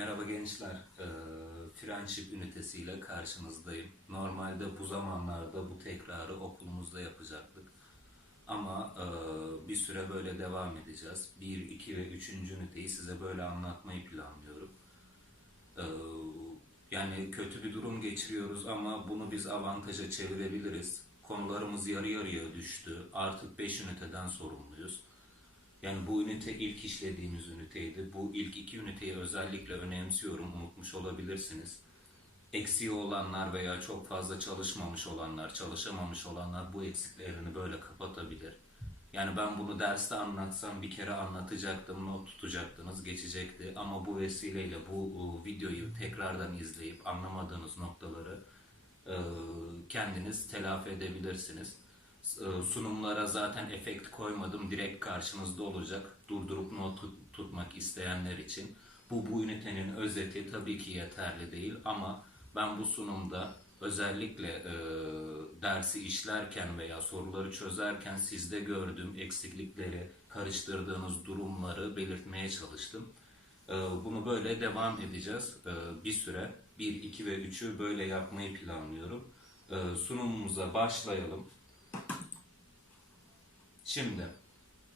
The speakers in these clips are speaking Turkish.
Merhaba gençler. Ee, Friendship ünitesiyle karşınızdayım. Normalde bu zamanlarda bu tekrarı okulumuzda yapacaktık. Ama e, bir süre böyle devam edeceğiz. 1, 2 ve 3. üniteyi size böyle anlatmayı planlıyorum. Ee, yani kötü bir durum geçiriyoruz ama bunu biz avantaja çevirebiliriz. Konularımız yarı yarıya düştü. Artık 5 üniteden sorumluyuz. Yani bu ünite ilk işlediğimiz üniteydi. Bu ilk iki üniteyi özellikle önemsiyorum. Unutmuş olabilirsiniz. Eksiği olanlar veya çok fazla çalışmamış olanlar, çalışamamış olanlar bu eksiklerini böyle kapatabilir. Yani ben bunu derste anlatsam bir kere anlatacaktım, not tutacaktınız, geçecekti. Ama bu vesileyle bu videoyu tekrardan izleyip anlamadığınız noktaları kendiniz telafi edebilirsiniz. E, Sunumlara zaten efekt koymadım. Direkt karşınızda olacak. Durdurup not tut- tutmak isteyenler için. Bu bu ünitenin özeti tabii ki yeterli değil ama ben bu sunumda özellikle e, dersi işlerken veya soruları çözerken sizde gördüğüm eksiklikleri, karıştırdığınız durumları belirtmeye çalıştım. E, bunu böyle devam edeceğiz e, bir süre. 1, 2 ve 3'ü böyle yapmayı planlıyorum. E, sunumumuza başlayalım. Şimdi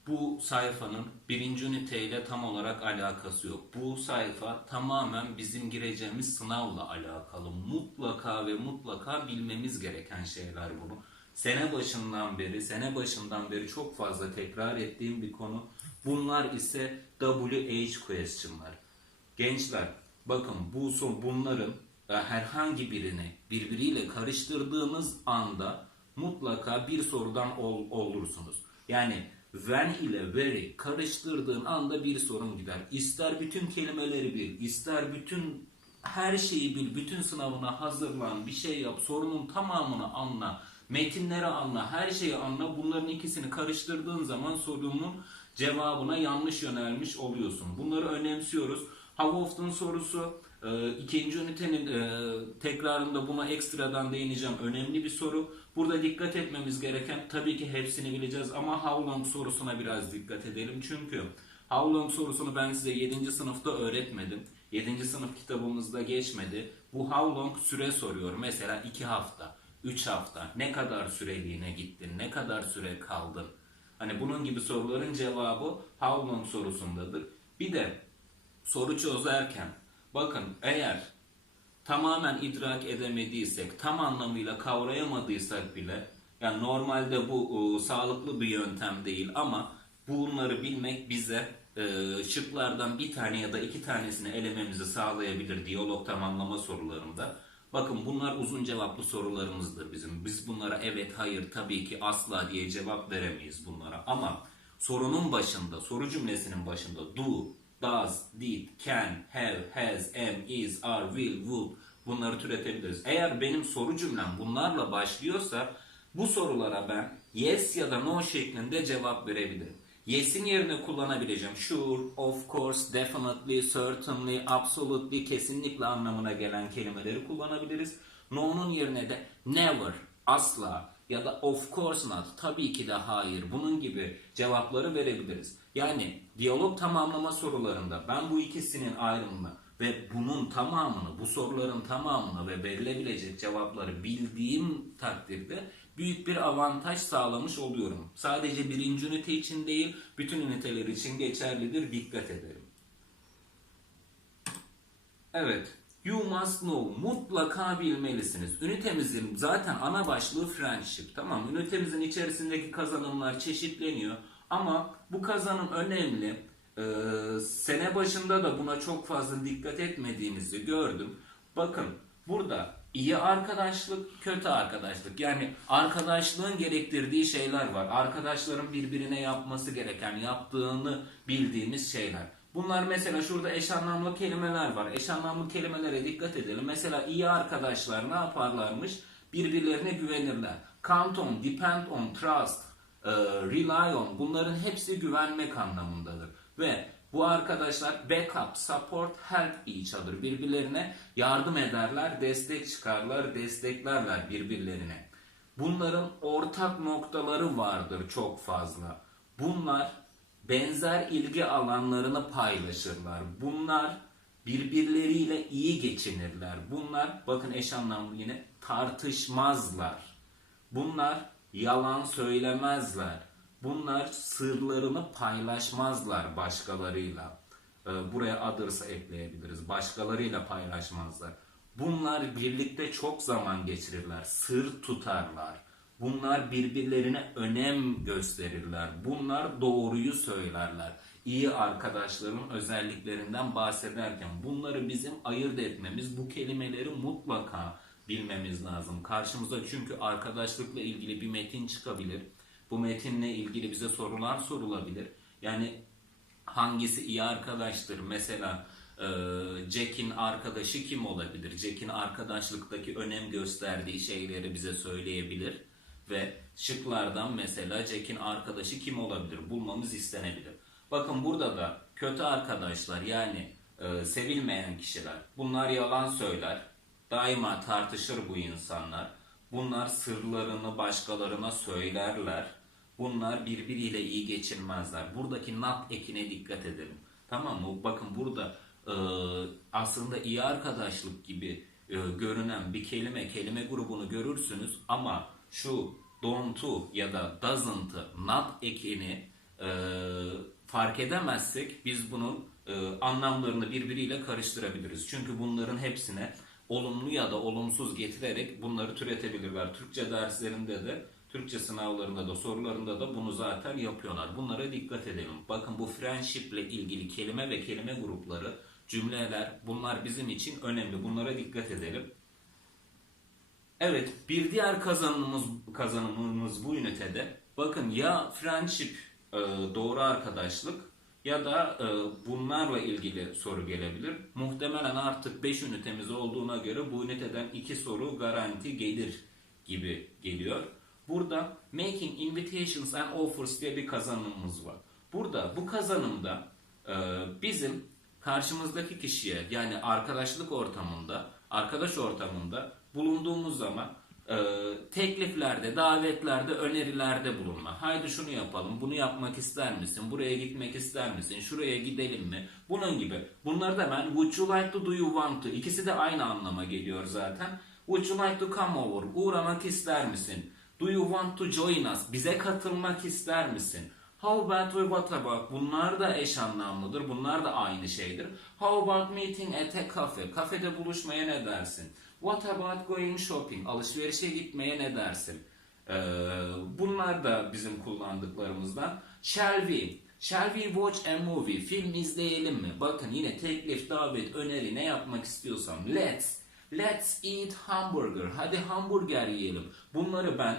bu sayfanın birinci üniteyle tam olarak alakası yok. Bu sayfa tamamen bizim gireceğimiz sınavla alakalı. Mutlaka ve mutlaka bilmemiz gereken şeyler bunu. Sene başından beri, sene başından beri çok fazla tekrar ettiğim bir konu. Bunlar ise WH question'lar. Gençler bakın bu son bunların e, herhangi birini birbiriyle karıştırdığınız anda mutlaka bir sorudan ol- olursunuz. Yani when ile very karıştırdığın anda bir sorun gider. İster bütün kelimeleri bil, ister bütün her şeyi bil, bütün sınavına hazırlan, bir şey yap, sorunun tamamını anla, metinleri anla, her şeyi anla. Bunların ikisini karıştırdığın zaman sorunun cevabına yanlış yönelmiş oluyorsun. Bunları önemsiyoruz. How often sorusu e, ikinci ünitenin e, tekrarında buna ekstradan değineceğim. Önemli bir soru. Burada dikkat etmemiz gereken tabii ki hepsini bileceğiz ama how long sorusuna biraz dikkat edelim. Çünkü how long sorusunu ben size 7. sınıfta öğretmedim. 7. sınıf kitabımızda geçmedi. Bu how long süre soruyor. Mesela 2 hafta, 3 hafta, ne kadar süreliğine gittin, ne kadar süre kaldın. Hani bunun gibi soruların cevabı how long sorusundadır. Bir de soru çözerken bakın eğer tamamen idrak edemediysek, tam anlamıyla kavrayamadıysak bile yani normalde bu e, sağlıklı bir yöntem değil ama bunları bilmek bize e, şıklardan bir tane ya da iki tanesini elememizi sağlayabilir diyalog tamamlama sorularında. Bakın bunlar uzun cevaplı sorularımızdır bizim. Biz bunlara evet, hayır, tabii ki, asla diye cevap veremeyiz bunlara. Ama sorunun başında, soru cümlesinin başında do, does, did, can, have, has, am, is, are, will, would bunları türetebiliriz. Eğer benim soru cümlem bunlarla başlıyorsa bu sorulara ben yes ya da no şeklinde cevap verebilirim. Yes'in yerine kullanabileceğim sure, of course, definitely, certainly, absolutely, kesinlikle anlamına gelen kelimeleri kullanabiliriz. No'nun yerine de never, asla ya da of course not, tabii ki de hayır, bunun gibi cevapları verebiliriz. Yani diyalog tamamlama sorularında ben bu ikisinin ayrımını ve bunun tamamını, bu soruların tamamını ve verilebilecek cevapları bildiğim takdirde büyük bir avantaj sağlamış oluyorum. Sadece birinci ünite için değil, bütün üniteler için geçerlidir. Dikkat edelim. Evet. You must know. Mutlaka bilmelisiniz. Ünitemizin zaten ana başlığı friendship. Tamam Ünitemizin içerisindeki kazanımlar çeşitleniyor. Ama bu kazanım önemli. Ee, sene başında da buna çok fazla dikkat etmediğinizi gördüm. Bakın burada iyi arkadaşlık, kötü arkadaşlık. Yani arkadaşlığın gerektirdiği şeyler var. Arkadaşların birbirine yapması gereken, yaptığını bildiğimiz şeyler. Bunlar mesela şurada eş anlamlı kelimeler var. Eş anlamlı kelimelere dikkat edelim. Mesela iyi arkadaşlar ne yaparlarmış? Birbirlerine güvenirler. Count on, depend on, trust, e, rely on bunların hepsi güvenmek anlamındadır. Ve bu arkadaşlar backup, support, help each other. Birbirlerine yardım ederler, destek çıkarlar, desteklerler birbirlerine. Bunların ortak noktaları vardır çok fazla. Bunlar benzer ilgi alanlarını paylaşırlar. Bunlar birbirleriyle iyi geçinirler. Bunlar bakın eş anlamlı yine tartışmazlar. Bunlar yalan söylemezler. Bunlar sırlarını paylaşmazlar başkalarıyla. Ee, Buraya others'ı ekleyebiliriz. Başkalarıyla paylaşmazlar. Bunlar birlikte çok zaman geçirirler. Sır tutarlar. Bunlar birbirlerine önem gösterirler. Bunlar doğruyu söylerler. İyi arkadaşların özelliklerinden bahsederken bunları bizim ayırt etmemiz, bu kelimeleri mutlaka bilmemiz lazım. Karşımıza çünkü arkadaşlıkla ilgili bir metin çıkabilir. Bu metinle ilgili bize sorular sorulabilir. Yani hangisi iyi arkadaştır? Mesela e, Jack'in arkadaşı kim olabilir? Jack'in arkadaşlıktaki önem gösterdiği şeyleri bize söyleyebilir ve şıklardan mesela Jack'in arkadaşı kim olabilir? Bulmamız istenebilir. Bakın burada da kötü arkadaşlar yani e, sevilmeyen kişiler. Bunlar yalan söyler. Daima tartışır bu insanlar. Bunlar sırlarını başkalarına söylerler. Bunlar birbiriyle iyi geçinmezler. Buradaki not ekine dikkat edelim. Tamam mı? Bakın burada e, aslında iyi arkadaşlık gibi e, görünen bir kelime, kelime grubunu görürsünüz ama şu don't'u ya da doesn't'ı, not ekini e, fark edemezsek biz bunun e, anlamlarını birbiriyle karıştırabiliriz. Çünkü bunların hepsine olumlu ya da olumsuz getirerek bunları türetebilirler. Türkçe derslerinde de, Türkçe sınavlarında da, sorularında da bunu zaten yapıyorlar. Bunlara dikkat edelim. Bakın bu friendship ile ilgili kelime ve kelime grupları, cümleler bunlar bizim için önemli. Bunlara dikkat edelim. Evet, bir diğer kazanımımız kazanımımız bu ünitede. Bakın ya friendship e, doğru arkadaşlık ya da e, bunlarla ilgili soru gelebilir. Muhtemelen artık 5 ünitemiz olduğuna göre bu üniteden 2 soru garanti gelir gibi geliyor. Burada making invitations and offers diye bir kazanımımız var. Burada bu kazanımda e, bizim karşımızdaki kişiye yani arkadaşlık ortamında, arkadaş ortamında bulunduğumuz zaman e, tekliflerde, davetlerde, önerilerde bulunma. Haydi şunu yapalım, bunu yapmak ister misin? Buraya gitmek ister misin? Şuraya gidelim mi? Bunun gibi. Bunları da ben would you like to do you want to? İkisi de aynı anlama geliyor zaten. Would you like to come over? Uğramak ister misin? Do you want to join us? Bize katılmak ister misin? How about ve what about? Bunlar da eş anlamlıdır. Bunlar da aynı şeydir. How about meeting at a cafe? Kafede buluşmaya ne dersin? What about going shopping? Alışverişe gitmeye ne dersin? Ee, bunlar da bizim kullandıklarımızdan. Shall we? Shall we watch a movie? Film izleyelim mi? Bakın yine teklif, davet, öneri ne yapmak istiyorsam. Let's. Let's eat hamburger. Hadi hamburger yiyelim. Bunları ben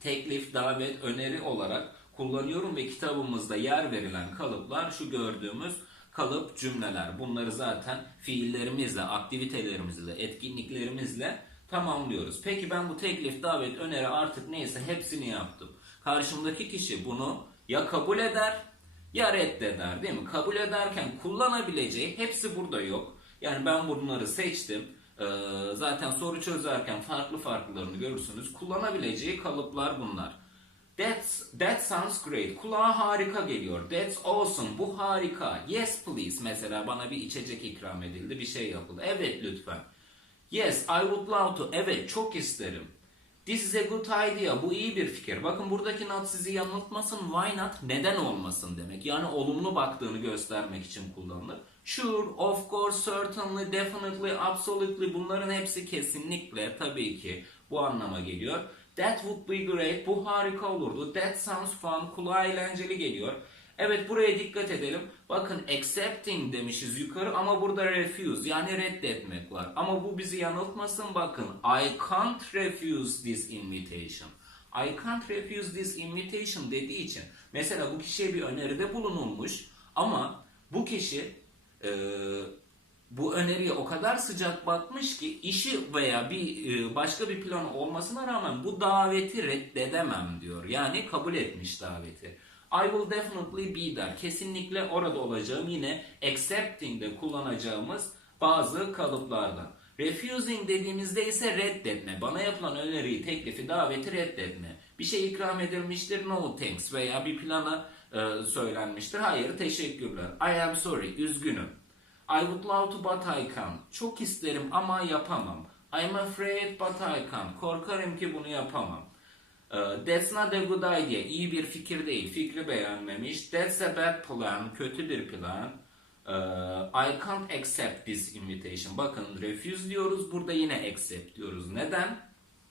teklif, davet, öneri olarak kullanıyorum ve kitabımızda yer verilen kalıplar şu gördüğümüz kalıp cümleler. Bunları zaten fiillerimizle, aktivitelerimizle, etkinliklerimizle tamamlıyoruz. Peki ben bu teklif, davet, öneri artık neyse hepsini yaptım. Karşımdaki kişi bunu ya kabul eder ya reddeder değil mi? Kabul ederken kullanabileceği hepsi burada yok. Yani ben bunları seçtim. Ee, zaten soru çözerken farklı farklılarını görürsünüz. Kullanabileceği kalıplar bunlar. That's, that sounds great. Kulağa harika geliyor. That's awesome. Bu harika. Yes please. Mesela bana bir içecek ikram edildi. Bir şey yapıldı. Evet lütfen. Yes I would love to. Evet çok isterim. This is a good idea. Bu iyi bir fikir. Bakın buradaki not sizi yanıltmasın. Why not? Neden olmasın demek. Yani olumlu baktığını göstermek için kullanılır. Sure, of course, certainly, definitely, absolutely bunların hepsi kesinlikle tabii ki bu anlama geliyor. That would be great. Bu harika olurdu. That sounds fun. Kulağa eğlenceli geliyor. Evet buraya dikkat edelim. Bakın accepting demişiz yukarı ama burada refuse yani reddetmek var. Ama bu bizi yanıltmasın bakın. I can't refuse this invitation. I can't refuse this invitation dediği için. Mesela bu kişiye bir öneride bulunulmuş ama bu kişi e, bu öneriye o kadar sıcak bakmış ki işi veya bir e, başka bir planı olmasına rağmen bu daveti reddedemem diyor. Yani kabul etmiş daveti. I will definitely be there. Kesinlikle orada olacağım. Yine accepting'de kullanacağımız bazı kalıplardan. Refusing dediğimizde ise reddetme. Bana yapılan öneriyi, teklifi, daveti reddetme. Bir şey ikram edilmiştir, no thanks veya bir plana e, söylenmiştir. Hayır, teşekkürler. I am sorry, üzgünüm. I would love to but I can't. Çok isterim ama yapamam. I'm afraid but I can't. Korkarım ki bunu yapamam. Ee, That's not a good idea. İyi bir fikir değil. Fikri beğenmemiş. That's a bad plan. Kötü bir plan. Ee, I can't accept this invitation. Bakın refuse diyoruz. Burada yine accept diyoruz. Neden?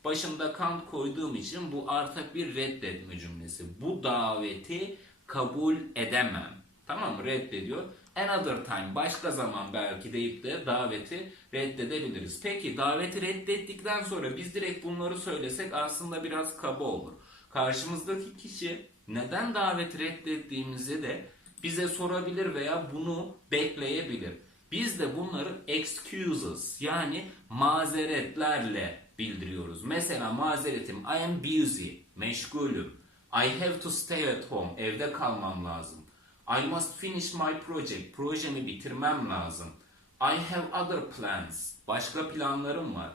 Başında can't koyduğum için bu artık bir reddetme cümlesi. Bu daveti kabul edemem. Tamam mı? Reddediyor. Another time. Başka zaman belki deyip de daveti reddedebiliriz. Peki daveti reddettikten sonra biz direkt bunları söylesek aslında biraz kaba olur. Karşımızdaki kişi neden daveti reddettiğimizi de bize sorabilir veya bunu bekleyebilir. Biz de bunları excuses yani mazeretlerle bildiriyoruz. Mesela mazeretim I am busy, meşgulüm. I have to stay at home, evde kalmam lazım. I must finish my project, projemi bitirmem lazım. I have other plans, başka planlarım var.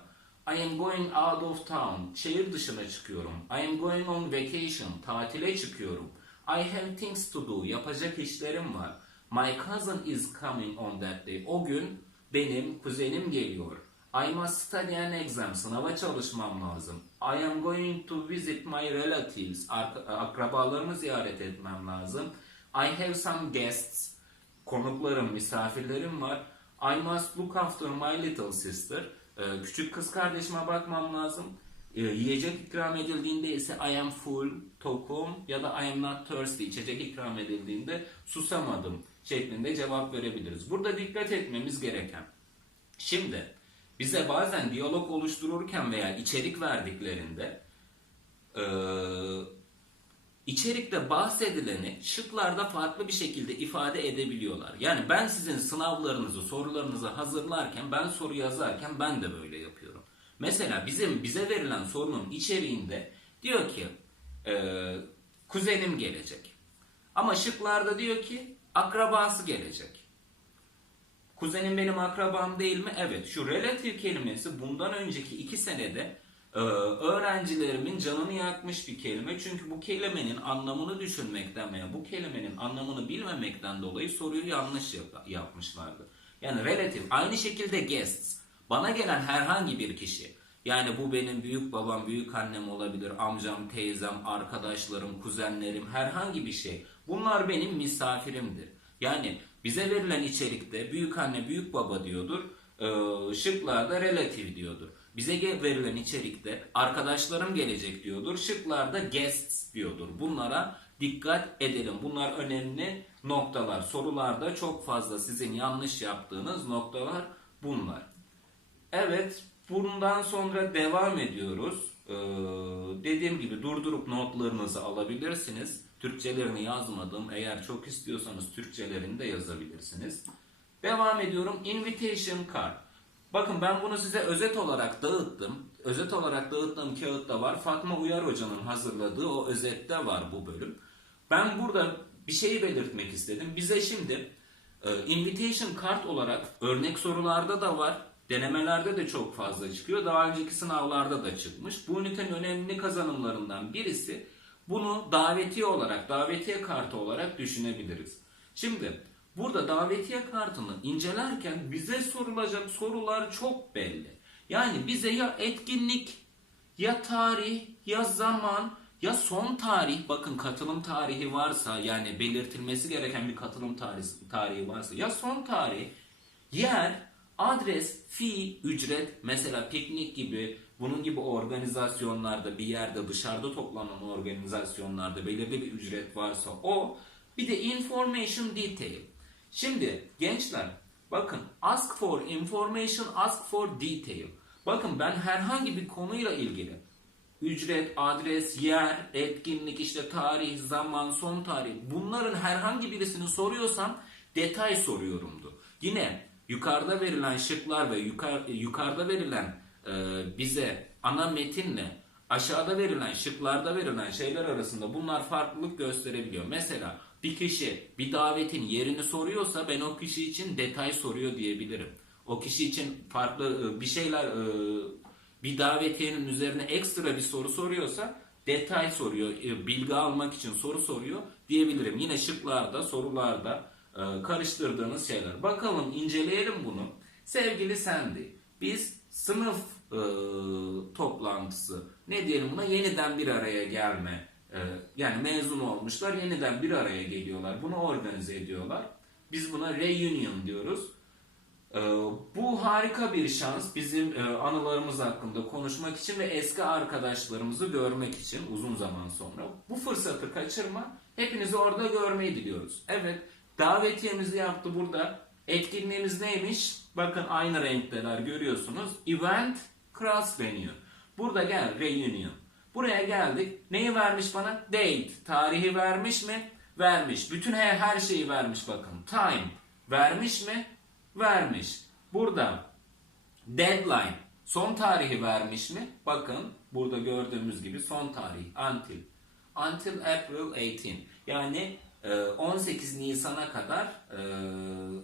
I am going out of town, şehir dışına çıkıyorum. I am going on vacation, tatile çıkıyorum. I have things to do, yapacak işlerim var. My cousin is coming on that day. O gün benim kuzenim geliyor. I must study an exam, sınava çalışmam lazım. I am going to visit my relatives, akrabalarımı ziyaret etmem lazım. I have some guests, konuklarım, misafirlerim var. I must look after my little sister. Ee, küçük kız kardeşime bakmam lazım. Ee, yiyecek ikram edildiğinde ise I am full, tokum ya da I am not thirsty, içecek ikram edildiğinde susamadım şeklinde cevap verebiliriz. Burada dikkat etmemiz gereken. Şimdi bize bazen diyalog oluştururken veya içerik verdiklerinde eee İçerikte bahsedileni şıklarda farklı bir şekilde ifade edebiliyorlar. Yani ben sizin sınavlarınızı, sorularınızı hazırlarken, ben soru yazarken ben de böyle yapıyorum. Mesela bizim bize verilen sorunun içeriğinde diyor ki e, kuzenim gelecek. Ama şıklarda diyor ki akrabası gelecek. Kuzenim benim akrabam değil mi? Evet. Şu relative kelimesi bundan önceki iki senede öğrencilerimin canını yakmış bir kelime. Çünkü bu kelimenin anlamını düşünmekten veya bu kelimenin anlamını bilmemekten dolayı soruyu yanlış yap- yapmışlardı. Yani relative aynı şekilde guests. Bana gelen herhangi bir kişi. Yani bu benim büyük babam, büyük annem olabilir, amcam, teyzem, arkadaşlarım, kuzenlerim, herhangi bir şey. Bunlar benim misafirimdir. Yani bize verilen içerikte büyük anne, büyük baba diyordur. Ee, şıklarda relative diyordur. Bize verilen içerikte arkadaşlarım gelecek diyordur. Şıklarda guests diyordur. Bunlara dikkat edelim. Bunlar önemli noktalar. Sorularda çok fazla sizin yanlış yaptığınız noktalar bunlar. Evet, bundan sonra devam ediyoruz. Ee, dediğim gibi durdurup notlarınızı alabilirsiniz. Türkçelerini yazmadım. Eğer çok istiyorsanız Türkçelerini de yazabilirsiniz. Devam ediyorum. Invitation card. Bakın ben bunu size özet olarak dağıttım. Özet olarak dağıttığım kağıtta var. Fatma Uyar Hoca'nın hazırladığı o özette var bu bölüm. Ben burada bir şeyi belirtmek istedim. Bize şimdi e, invitation card olarak örnek sorularda da var. Denemelerde de çok fazla çıkıyor. Daha önceki sınavlarda da çıkmış. Bu ünitenin önemli kazanımlarından birisi bunu davetiye olarak, davetiye kartı olarak düşünebiliriz. Şimdi burada davetiye kartını incelerken bize sorulacak sorular çok belli. Yani bize ya etkinlik, ya tarih, ya zaman, ya son tarih, bakın katılım tarihi varsa yani belirtilmesi gereken bir katılım tarihi, tarihi varsa ya son tarih, yer, adres, fi, ücret mesela piknik gibi bunun gibi organizasyonlarda bir yerde dışarıda toplanan organizasyonlarda belirli bir ücret varsa o bir de information detail. Şimdi gençler bakın ask for information, ask for detail. Bakın ben herhangi bir konuyla ilgili ücret, adres, yer, etkinlik, işte tarih, zaman, son tarih bunların herhangi birisini soruyorsam detay soruyorumdu. Yine yukarıda verilen şıklar ve yukar, yukarıda verilen e, bize ana metinle aşağıda verilen şıklarda verilen şeyler arasında bunlar farklılık gösterebiliyor. Mesela bir kişi bir davetin yerini soruyorsa ben o kişi için detay soruyor diyebilirim. O kişi için farklı e, bir şeyler e, bir davetiyenin üzerine ekstra bir soru soruyorsa detay soruyor, e, bilgi almak için soru soruyor diyebilirim. Yine şıklarda, sorularda karıştırdığınız şeyler. Bakalım inceleyelim bunu. Sevgili Sandy, biz sınıf toplantısı ne diyelim buna yeniden bir araya gelme yani mezun olmuşlar yeniden bir araya geliyorlar. Bunu organize ediyorlar. Biz buna reunion diyoruz. Ee, Bu harika bir şans bizim e, anılarımız hakkında konuşmak için ve eski arkadaşlarımızı görmek için uzun zaman sonra. Bu fırsatı kaçırma. Hepinizi orada görmeyi diliyoruz. Evet, davetiyemizi yaptı burada. Etkinliğimiz neymiş? Bakın aynı renkteler görüyorsunuz. Event Cross Venue. Burada gel, reunion. Buraya geldik. Neyi vermiş bana? Date. Tarihi vermiş mi? Vermiş. Bütün her, her şeyi vermiş bakın. Time. Vermiş mi? Vermiş. Burada deadline. Son tarihi vermiş mi? Bakın burada gördüğümüz gibi son tarih. Until. Until April 18. Yani e, 18 Nisan'a kadar e,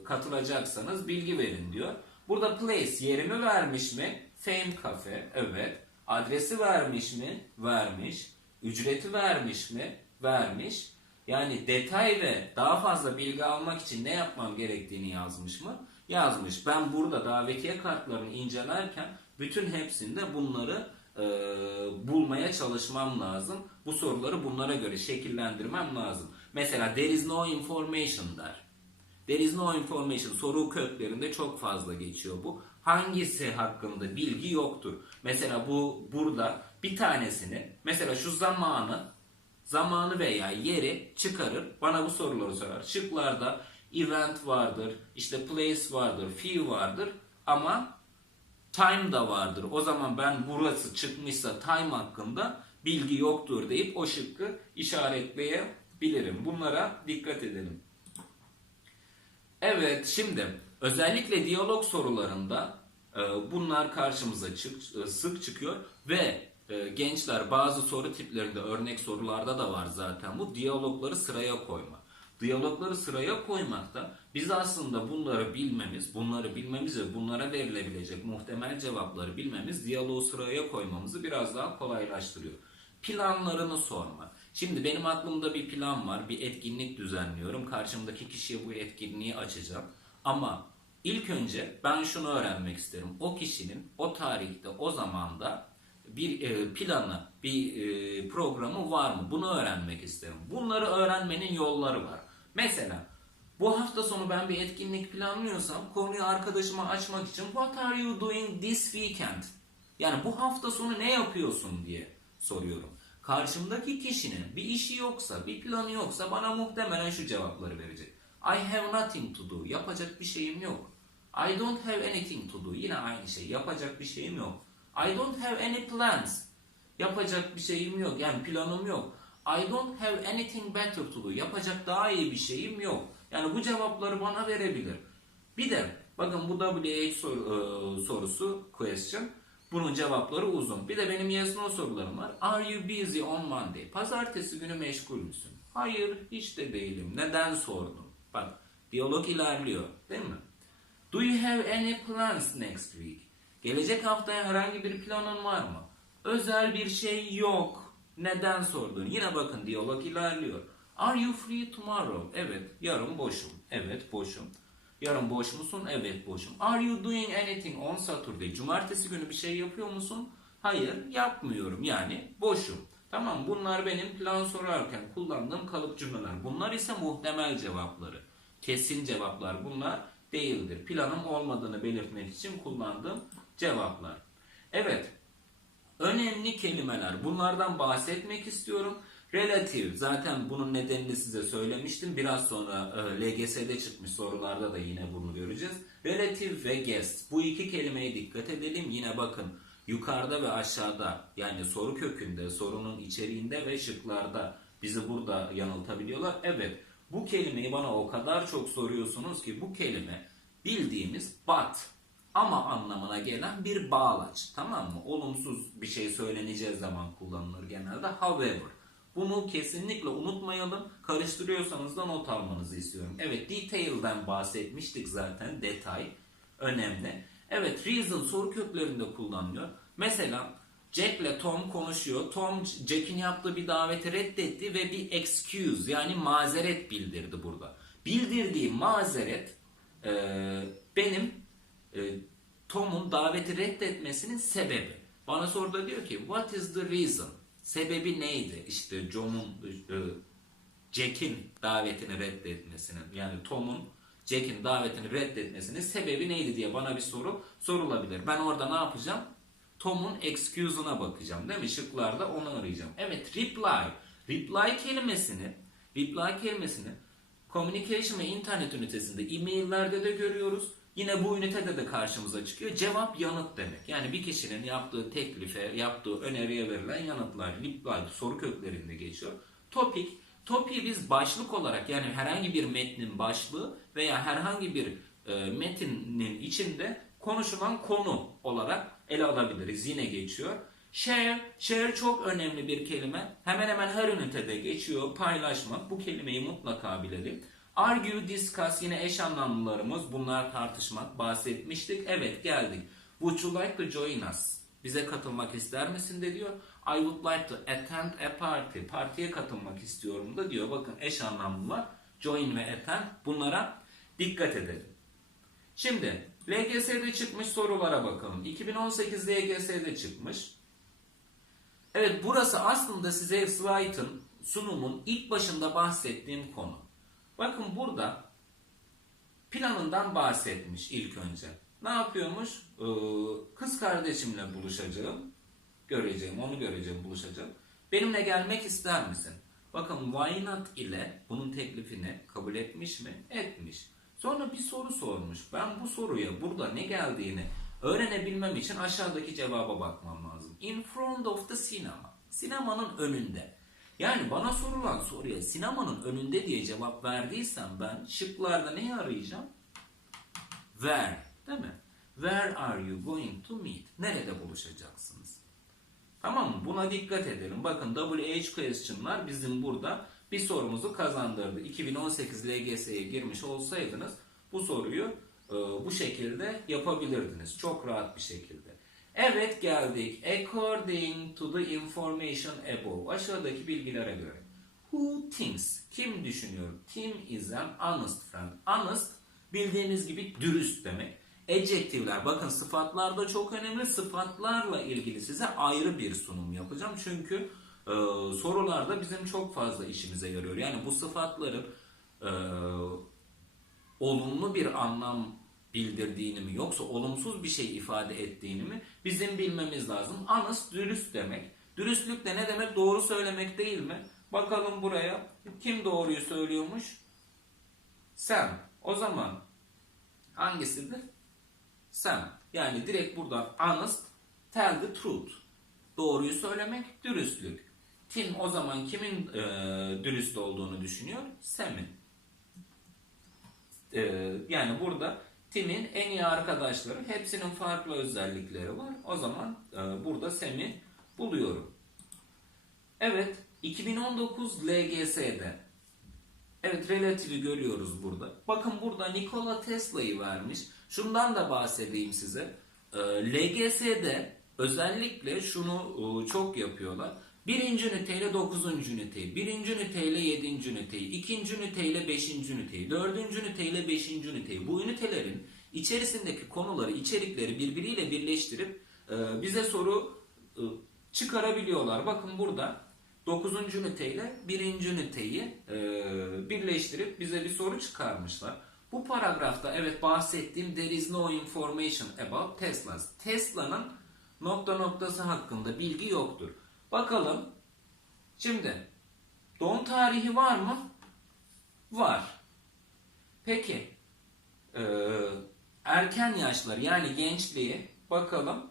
katılacaksanız bilgi verin diyor. Burada place yerimi vermiş mi? Fame Cafe. Evet. Adresi vermiş mi? Vermiş. Ücreti vermiş mi? Vermiş. Yani detay ve daha fazla bilgi almak için ne yapmam gerektiğini yazmış mı? Yazmış. Ben burada davetiye kartlarını incelerken bütün hepsinde bunları e, bulmaya çalışmam lazım. Bu soruları bunlara göre şekillendirmem lazım. Mesela there is no information der. There is no information. Soru köklerinde çok fazla geçiyor bu. Hangisi hakkında bilgi yoktur. Mesela bu burada bir tanesini mesela şu zamanı zamanı veya yeri çıkarır bana bu soruları sorar. Şıklarda event vardır, işte place vardır, fee vardır ama time da vardır. O zaman ben burası çıkmışsa time hakkında bilgi yoktur deyip o şıkkı işaretleyebilirim. Bunlara dikkat edelim. Evet şimdi özellikle diyalog sorularında e, bunlar karşımıza çık, e, sık çıkıyor ve e, gençler bazı soru tiplerinde örnek sorularda da var zaten bu diyalogları sıraya koyma. Diyalogları sıraya koymakta biz aslında bunları bilmemiz, bunları bilmemiz ve bunlara verilebilecek muhtemel cevapları bilmemiz diyaloğu sıraya koymamızı biraz daha kolaylaştırıyor. Planlarını sorma. Şimdi benim aklımda bir plan var, bir etkinlik düzenliyorum. Karşımdaki kişiye bu etkinliği açacağım. Ama ilk önce ben şunu öğrenmek isterim. O kişinin o tarihte, o zamanda bir e, planı, bir e, programı var mı? Bunu öğrenmek isterim. Bunları öğrenmenin yolları var. Mesela bu hafta sonu ben bir etkinlik planlıyorsam konuyu arkadaşıma açmak için What are you doing this weekend? Yani bu hafta sonu ne yapıyorsun diye soruyorum. Karşımdaki kişinin bir işi yoksa, bir planı yoksa bana muhtemelen şu cevapları verecek. I have nothing to do. Yapacak bir şeyim yok. I don't have anything to do. Yine aynı şey. Yapacak bir şeyim yok. I don't have any plans. Yapacak bir şeyim yok. Yani planım yok. I don't have anything better to do. Yapacak daha iyi bir şeyim yok. Yani bu cevapları bana verebilir. Bir de bakın bu WH e, sorusu question. Bunun cevapları uzun. Bir de benim yes no sorularım var. Are you busy on Monday? Pazartesi günü meşgul müsün? Hayır, hiç de değilim. Neden sordun? Bak, diyalog ilerliyor, değil mi? Do you have any plans next week? Gelecek haftaya herhangi bir planın var mı? Özel bir şey yok. Neden sordun? Yine bakın diyalog ilerliyor. Are you free tomorrow? Evet, yarın boşum. Evet, boşum. Yarın boş musun? Evet, boşum. Are you doing anything on Saturday? Cumartesi günü bir şey yapıyor musun? Hayır, yapmıyorum. Yani boşum. Tamam, bunlar benim plan sorarken kullandığım kalıp cümleler. Bunlar ise muhtemel cevapları. Kesin cevaplar bunlar değildir. Planım olmadığını belirtmek için kullandığım cevaplar. Evet, önemli kelimeler. Bunlardan bahsetmek istiyorum. Relative, zaten bunun nedenini size söylemiştim. Biraz sonra e, LGS'de çıkmış sorularda da yine bunu göreceğiz. Relative ve guess. Bu iki kelimeye dikkat edelim. Yine bakın yukarıda ve aşağıda yani soru kökünde, sorunun içeriğinde ve şıklarda bizi burada yanıltabiliyorlar. Evet, bu kelimeyi bana o kadar çok soruyorsunuz ki bu kelime bildiğimiz but ama anlamına gelen bir bağlaç. Tamam mı? Olumsuz bir şey söyleneceği zaman kullanılır genelde. However. Bunu kesinlikle unutmayalım. Karıştırıyorsanız da not almanızı istiyorum. Evet detail'den bahsetmiştik zaten. Detay önemli. Evet reason soru köklerinde kullanılıyor. Mesela Jack ile Tom konuşuyor. Tom Jack'in yaptığı bir daveti reddetti ve bir excuse yani mazeret bildirdi burada. bildirdiği mazeret e, benim e, Tom'un daveti reddetmesinin sebebi. Bana soruda diyor ki what is the reason? Sebebi neydi? İşte John'un e, Jack'in davetini reddetmesinin yani Tom'un Jack'in davetini reddetmesinin sebebi neydi diye bana bir soru sorulabilir. Ben orada ne yapacağım? Tom'un excuse'una bakacağım değil mi? Şıklarda onu arayacağım. Evet reply. Reply kelimesini reply kelimesini communication ve internet ünitesinde e-maillerde de görüyoruz. Yine bu ünitede de karşımıza çıkıyor. Cevap yanıt demek. Yani bir kişinin yaptığı teklife, yaptığı öneriye verilen yanıtlar, reply soru köklerinde geçiyor. Topic, topic'i biz başlık olarak yani herhangi bir metnin başlığı veya herhangi bir e, metnin içinde konuşulan konu olarak ele alabiliriz. Yine geçiyor. Share, share çok önemli bir kelime. Hemen hemen her ünitede geçiyor. Paylaşmak. Bu kelimeyi mutlaka bilelim. Argue, discuss yine eş anlamlılarımız. Bunlar tartışmak. Bahsetmiştik. Evet geldik. Would you like to join us? Bize katılmak ister misin de diyor. I would like to attend a party. Partiye katılmak istiyorum da diyor. Bakın eş anlamlılar. Join ve attend. Bunlara dikkat edelim. Şimdi LGS'de çıkmış sorulara bakalım. 2018 LGS'de çıkmış. Evet burası aslında size slaytın, sunumun ilk başında bahsettiğim konu. Bakın burada planından bahsetmiş ilk önce. Ne yapıyormuş? Ee, kız kardeşimle buluşacağım. Göreceğim, onu göreceğim, buluşacağım. Benimle gelmek ister misin? Bakın why not ile bunun teklifini kabul etmiş mi? Etmiş. Sonra bir soru sormuş. Ben bu soruya burada ne geldiğini öğrenebilmem için aşağıdaki cevaba bakmam lazım. In front of the cinema. Sinemanın önünde. Yani bana sorulan soruya sinemanın önünde diye cevap verdiysem ben şıklarda neyi arayacağım? Where. Değil mi? Where are you going to meet? Nerede buluşacaksınız? Tamam mı? Buna dikkat edelim. Bakın WH question'lar bizim burada bir sorumuzu kazandırdı. 2018 LGS'ye girmiş olsaydınız bu soruyu e, bu şekilde yapabilirdiniz. Çok rahat bir şekilde. Evet geldik. According to the information above. Aşağıdaki bilgilere göre. Who thinks? Kim düşünüyor? Tim is an honest friend. Honest bildiğiniz gibi dürüst demek. Adjective'ler bakın sıfatlar da çok önemli. Sıfatlarla ilgili size ayrı bir sunum yapacağım. Çünkü e, sorularda bizim çok fazla işimize yarıyor. Yani bu sıfatların e, olumlu bir anlam bildirdiğini mi yoksa olumsuz bir şey ifade ettiğini mi bizim bilmemiz lazım. Honest dürüst demek. Dürüstlük de ne demek? Doğru söylemek değil mi? Bakalım buraya. Kim doğruyu söylüyormuş? Sen. O zaman hangisidir? Sen. Yani direkt buradan honest, tell the truth. Doğruyu söylemek, dürüstlük. Tim o zaman kimin e, dürüst olduğunu düşünüyor? Sam'in. E, yani burada Tim'in en iyi arkadaşları, hepsinin farklı özellikleri var. O zaman e, burada Sam'i buluyorum. Evet, 2019 LGS'de Evet relativi görüyoruz burada. Bakın burada Nikola Tesla'yı vermiş. Şundan da bahsedeyim size. Ee, LGS'de özellikle şunu e, çok yapıyorlar. Birinci üniteyle dokuzuncu üniteyi, birinci üniteyle yedinci üniteyi, ikinci üniteyle beşinci üniteyi, dördüncü üniteyle beşinci üniteyi. Bu ünitelerin içerisindeki konuları, içerikleri birbiriyle birleştirip e, bize soru e, çıkarabiliyorlar. Bakın burada 9. üniteyle 1. üniteyi e, birleştirip bize bir soru çıkarmışlar. Bu paragrafta evet bahsettiğim there is no information about Tesla. Tesla'nın nokta noktası hakkında bilgi yoktur. Bakalım. Şimdi doğum tarihi var mı? Var. Peki e, erken yaşlar yani gençliği bakalım.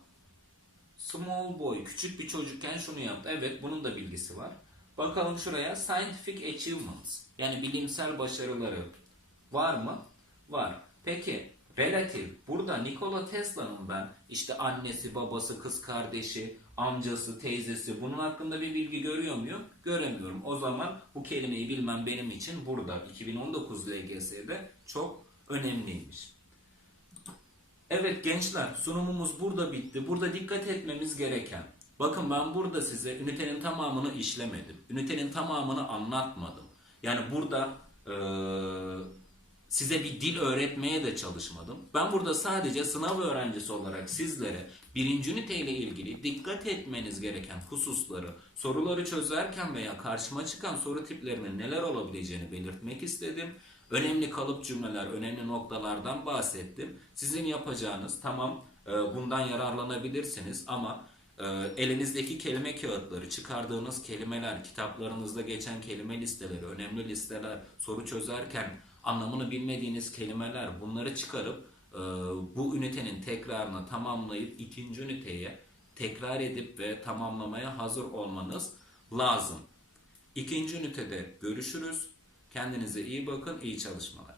Small boy, küçük bir çocukken şunu yaptı. Evet, bunun da bilgisi var. Bakalım şuraya scientific achievements. Yani bilimsel başarıları var mı? Var. Peki relative. Burada Nikola Tesla'nın ben işte annesi, babası, kız kardeşi, amcası, teyzesi bunun hakkında bir bilgi görüyor muyum? Göremiyorum. O zaman bu kelimeyi bilmem benim için burada 2019 LGS'de çok önemliymiş. Evet gençler sunumumuz burada bitti. Burada dikkat etmemiz gereken. Bakın ben burada size ünitenin tamamını işlemedim. Ünitenin tamamını anlatmadım. Yani burada e, size bir dil öğretmeye de çalışmadım. Ben burada sadece sınav öğrencisi olarak sizlere birinci ünite ile ilgili dikkat etmeniz gereken hususları, soruları çözerken veya karşıma çıkan soru tiplerinin neler olabileceğini belirtmek istedim. Önemli kalıp cümleler, önemli noktalardan bahsettim. Sizin yapacağınız tamam e, bundan yararlanabilirsiniz ama e, elinizdeki kelime kağıtları, çıkardığınız kelimeler, kitaplarınızda geçen kelime listeleri, önemli listeler, soru çözerken anlamını bilmediğiniz kelimeler bunları çıkarıp e, bu ünitenin tekrarını tamamlayıp ikinci üniteye tekrar edip ve tamamlamaya hazır olmanız lazım. İkinci ünitede görüşürüz. Kendinize iyi bakın, iyi çalışmalar.